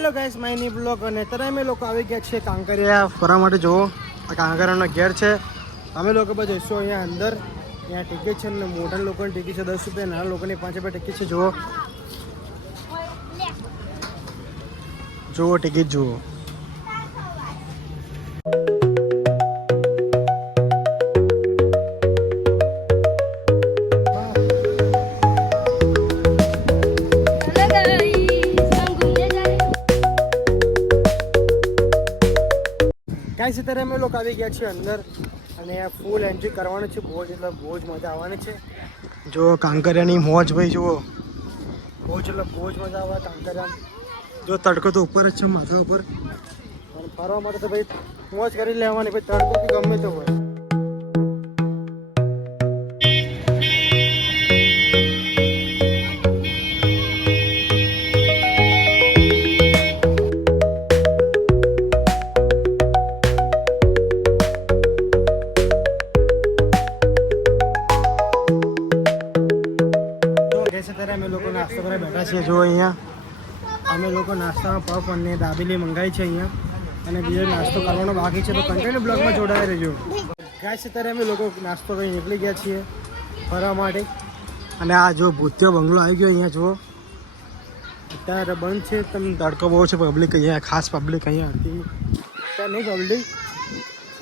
Hello guys, my new blog. અને અત્યારે અમે લોકો આવી ગયા છીએ કાંકરિયા ફરવા માટે. જુઓ, આ કાંકરિયાનો ઘેર છે. અમે લોકો બધા જઈશું અહીંયા અંદર. ત્યાં ટિકિટ છે ને મોટા લોકોની ટિકિટ છે 10 રૂપિયા, નાના લોકોની 5 રૂપિયા ટિકિટ છે. જુઓ જુઓ ટિકિટ જુઓ. ગાઈસ અત્યારે અમે લોકો આવી ગયા છીએ અંદર અને આ ફૂલ એન્ટ્રી કરવાનું છે. બહુ જ એટલે બહુ જ મજા આવવાની છે. જો કાંકરિયાની મોજ ભાઈ જુઓ, બહુ જ એટલે બહુ જ મજા આવે કાંકરિયા. જો તડકો તો ઉપર જ છે માથા ઉપર, અને ફરવા માટે તો ભાઈ મોજ કરી લેવાની. ભાઈ તડકો કે ગમે તો હોય. અત્યારે અમે લોકો નાસ્તો કરવા બેઠા છીએ. જો અહીંયા અમે લોકો નાસ્તામાં પફ અને દાબેલી મંગાવી છે અહીંયા, અને બીજો નાસ્તો કરવાનો બાકી છે. તો કન્ટિન્યુ બ્લોગમાં જોડાઈ રહેજો. ગાઈસ અત્યારે અમે લોકો નાસ્તો કરી નીકળી ગયા છીએ ફરવા માટે. અને આ જો ભૂતિયો બંગલો આવી ગયો અહીંયા. જુઓ અત્યારે બંધ છે, તમે તડકો બહુ છે. પબ્લિક અહીંયા ખાસ પબ્લિક અહીંયા આવતી અત્યારે નહીં. પબ્લિક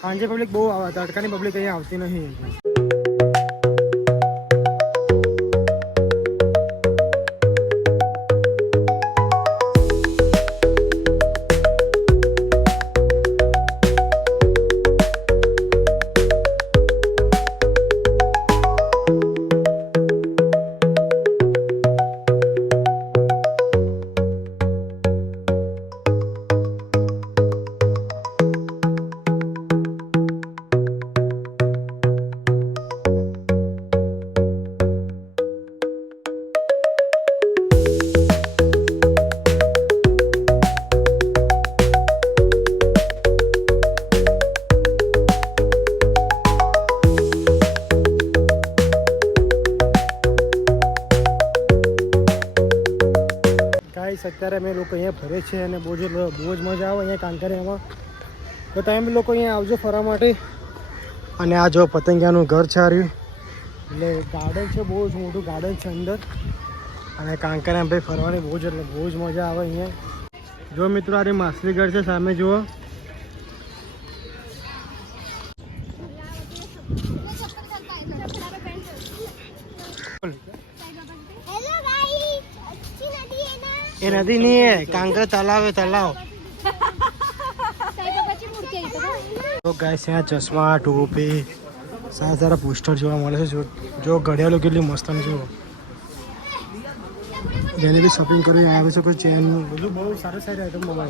સાંજે પબ્લિક બહુ આવે, તડકાની પબ્લિક અહીંયા આવતી નહીં. અત્યારે અમે લોકો અહીંયા ફરે છે અને બહુ જ મજા આવે અહીંયા કાંકરિયામાં. તો તમે લોકો અહીંયા આવજો ફરવા માટે. અને આ જો પતંગિયાનું ઘર છે રહ્યું, એટલે ગાર્ડન છે, બહુ જ મોટું ગાર્ડન છે અંદર. અને કાંકરિયામાં ભાઈ ફરવાની બહુ જ મજા આવે અહીંયા. જો મિત્રો આ માછલી ઘર છે સામે જુઓ. એ નદી નહીં હે, કાંકરિયા તલાવ હે, તલાવ. તો ગાઈસ અહીંયા ચશ્મા, ટોપી, સારા સારા પોસ્ટર જોવા મળે છે. જો ઘડિયાળો કેટલી મસ્ત જુઓ. જેને બી શોપિંગ કરી આવે છે, કોઈ ચેનનું બધું બહુ સારી સારી આઈટમ મળે.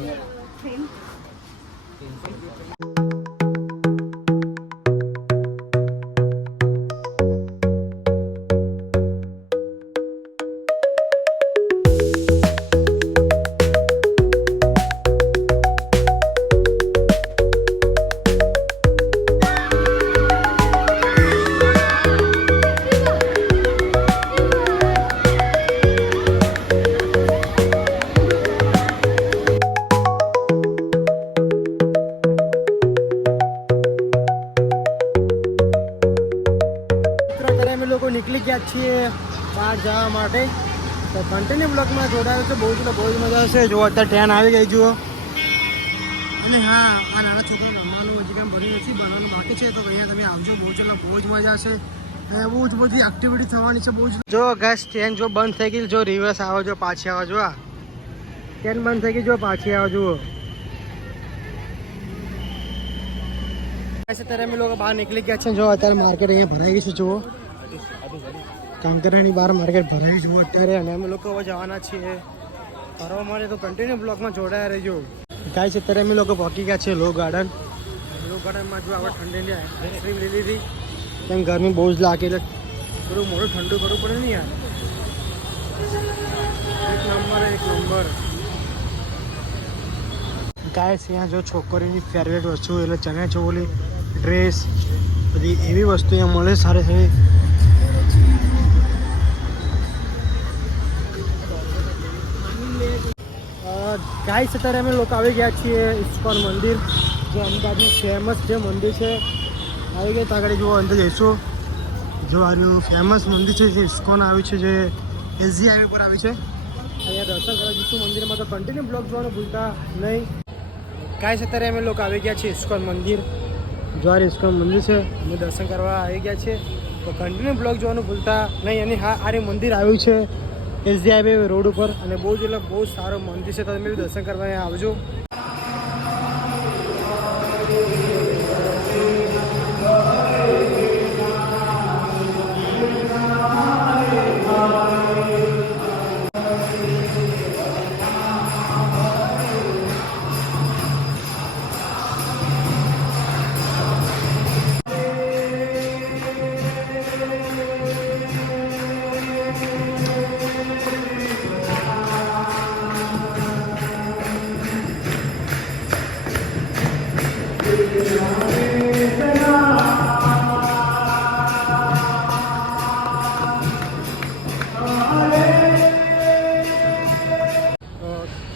નીકળી ગયા છીએ બહાર જવા માટે. તો કન્ટિન્યુ બ્લોગમાં જોડાયો છે. બહુ જ મજા આવશે. જો અત્યારે ટ્રેન આવી ગઈ જુઓ. અને હા, આ નાના છોકરાને રમવાનું હજી કાંઈ ભર્યું નથી, બનાવવાનું બાકી છે. તો અહીંયા તમે આવજો, બહુ જ મજા આવશે. અહીંયા બહુ જ બધી એક્ટિવિટી થવાની છે. બહુ જ જો ગેસ ટ્રેન જો બંધ થઈ ગઈ. જો રિવર્સ આવો, જો પાછી આવો. જો આ ટ્રેન બંધ થઈ ગઈ, જો પાછી આવો જુઓ. અત્યારે અમે લોકો બહાર નીકળી ગયા છે. જો અત્યારે માર્કેટ અહીંયા ભરાઈ ગઈ છે. જુઓ કાંકરિયાની બહાર માર્કેટ ભરાઈ જુઓ અત્યારે. અને અમે લોકો હવે જવાના છીએ ફરવા માટે. તો કન્ટિન્યુ બ્લોગમાં જોડાયા રહેજો. ગાઈસ અત્યારે અમે લોકો પહોંચી ગયા છીએ લો ગાર્ડન. લો ગાર્ડનમાં જો આપણે ઠંડીની આઈસ્ક્રીમ લઈ લીધી. કેમ ગરમી બહુ જ લાગે એટલે થોડું મોડું ઠંડુ કરવું પડે ને યાર. એક નંબર. ગાઈસ અહીંયા જો છોકરીની ફેવરેટ વસ્તુ એટલે ચણિયા ચોળી, ડ્રેસ, બધી એવી વસ્તુ અહીંયા મળે સારી સારી. ગાઈસ અત્યારે અમે લોકો આવી ગયા છીએ ઇસ્કોન મંદિર, જે અમદાવાદનું ફેમસ જે મંદિર છે. આવી ગયા ત્યાં આગળ જુઓ, અંદર જઈશું. જો આનું ફેમસ મંદિર છે જે ઇસ્કોન આવ્યું છે, જે એસજી હાઈવે પર આવી છે. અહીંયા દર્શન કરવા જઈશું મંદિરમાં, તો કન્ટિન્યુ બ્લોગ જોવાનું ભૂલતા નહીં. ગાઈસ અત્યારે અમે લોકો આવી ગયા છીએ ઇસ્કોન મંદિર. જો આ ઇસ્કોન મંદિર છે, અમે દર્શન કરવા આવી ગયા છીએ, તો કન્ટિન્યુ બ્લોગ જોવાનું ભૂલતા નહીં. અને હા, આ મંદિર આવ્યું છે એસજી હાઈવે રોડ ઉપર, અને બહુ જ એટલે બહુ સારું મંદિર છે, તો તમે બી દર્શન કરવા અહીંયા આવજો.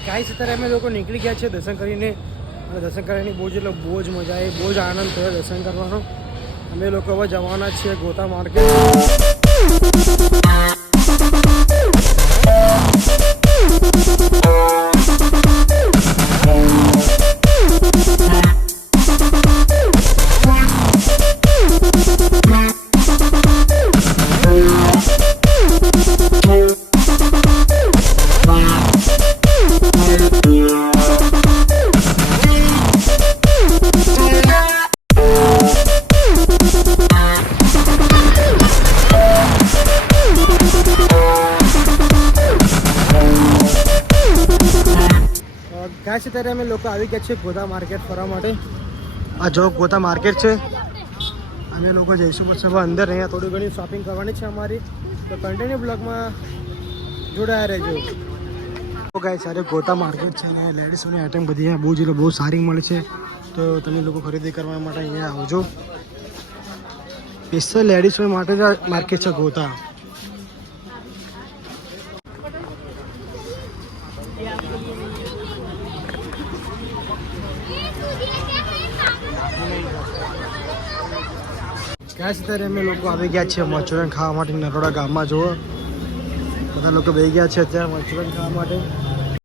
ગાઈસ અત્યારે અમે લોકો નીકળી ગયા છે દર્શન કરીને, અને દર્શન કરીને બહુ જ એટલે બહુ જ મજા આવી, બહુ જ આનંદ થયો દર્શન કરવાનો. અમે લોકો હવે જવાના છીએ ગોતા માર્કેટ. ગાઈસ અત્યારે અમે લોકો આવી ગયા છીએ ગોતા માર્કેટ ફરવા માટે. આ જો ગોતા માર્કેટ છે, અમે લોકો જઈશું પછી હવે અંદર. અહીંયા થોડી ઘણી શોપિંગ કરવાની છે અમારી, તો કન્ટિન્યુ બ્લોગમાં જોડાયા રહેજો. તો ગાઈસ અરે ગોતા માર્કેટ છે, અને લેડીઝોની આઈટમ બધી બહુ જ એટલે બહુ સારી મળે છે, તો તમે લોકો ખરીદી કરવા માટે અહીંયા આવજો. સ્પેશિયલ લેડીઝો માટે જ માર્કેટ છે ગોતા. ગાઈસ અત્યારે અમે લોકો આવી ગયા છીએ મંચુરિયન ખાવા માટે નરોડા ગામમાં. જુઓ બધા લોકો બેસી ગયા છે અત્યારે મંચુરિયન ખાવા માટે.